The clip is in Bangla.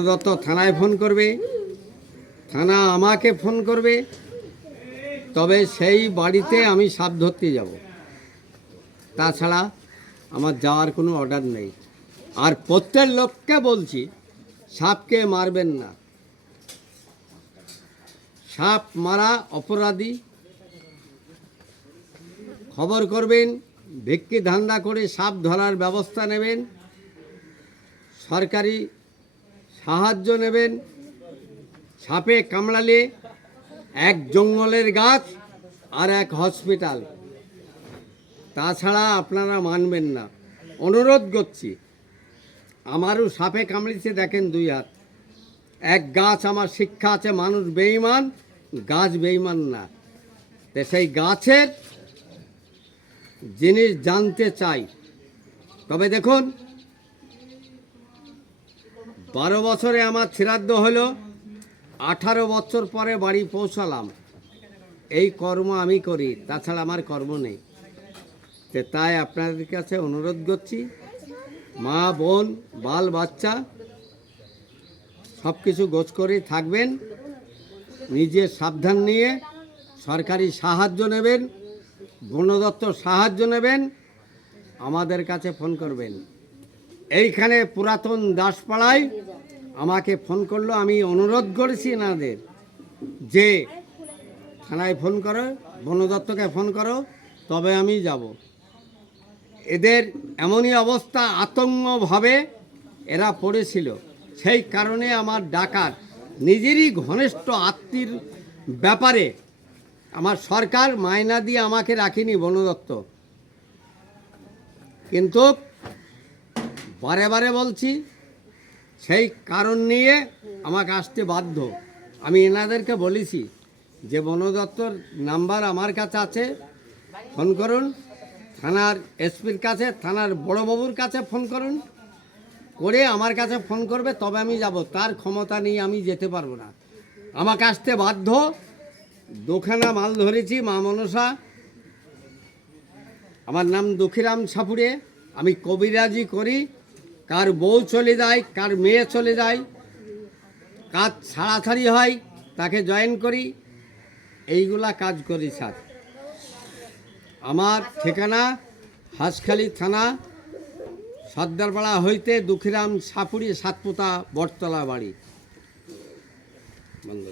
বনদপ্ত থানায় ফোন করবে, থানা আমাকে ফোন করবে, তবে সেই বাড়িতে আমি সাপ ধরতে যাব। তাছাড়া আমার যাওয়ার কোনো অর্ডার নেই। আর প্রত্যেক লোককে বলছি, সাপকে মারবেন না। সাপ মারা অপরাধী। খবর করবেন, ভিক্ষি ধান্দা করে সাপ ধরার ব্যবস্থা নেবেন, সরকারি সাহায্য নেবেন। সাপে কামড়ালে এক জঙ্গলের গাছ আর এক হসপিটাল। তাছাড়া আপনারা মানবেন না। অনুরোধ করছি, আমারও সাপে কামড়েছে, দেখেন 2 হাত। এক গাছ আমার শিক্ষা আছে, মানুষ বেঈমান, গাছ বেঈমান না। তো সেই গাছের জিনিস জানতে চাই। তবে দেখুন, 12 বছরে আমার শ্রাদ্ধ হলো, 18 বছর পরে বাড়ি পৌঁছালাম। এই কর্ম আমি করি, তাছাড়া আমার কর্ম নেই। তো তাই আপনাদের কাছে অনুরোধ করছি, মা বোন বাল বাচ্চা সব কিছু গোছ করে থাকবেন, নিজে সাবধান নিয়ে সরকারি সাহায্য নেবেন, বনদপ্ত সাহায্য নেবেন, আমাদের কাছে ফোন করবেন। এইখানে পুরাতন দাসপাড়ায় আমাকে ফোন করলো, আমি অনুরোধ করেছি এনাদের যে থানায় ফোন করো, বনদপ্তকে ফোন করো, তবে আমি যাব। এদের এমনই অবস্থা, আতঙ্কভাবে এরা পড়েছিল। সেই কারণে আমার ডাকার, নিজেরই ঘনিষ্ঠ আত্মীর ব্যাপারে আমার সরকার মায়না দিয়ে আমাকে রাখিনি বনদপ্ত। কিন্তু বারে বারে বলছি, সেই কারণ নিয়ে আমাকে আসতে বাধ্য। আমি এনাদেরকে বলেছি যে বনদপ্তর নাম্বার আমার কাছে আছে, ফোন করুন। থানার এসপির কাছে, থানার বড়বাবুর কাছে ফোন করুন, করে আমার কাছে ফোন করবে, তবে আমি যাব। তার ক্ষমতা নেই, আমি যেতে পারবো না, আমাকে আসতে বাধ্য। 2খানা মাল ধরেছি, মা মনসা। আমার নাম দুঃখীরাম সাপুড়ে। আমি কবিরাজি করি, কার বউ চলে যায়, কার মেয়ে চলে যায়, কাজ ছাড়াছাড়ি হয়, তাকে জয়েন করি, এইগুলা কাজ করি স্যার। আমার ঠিকানা হাঁসখালি থানা, সর্দারপাড়া হইতে দুঃখীরাম সাপুড়ি, সাতপুতা বটতলা বাড়ি। বন্ধ।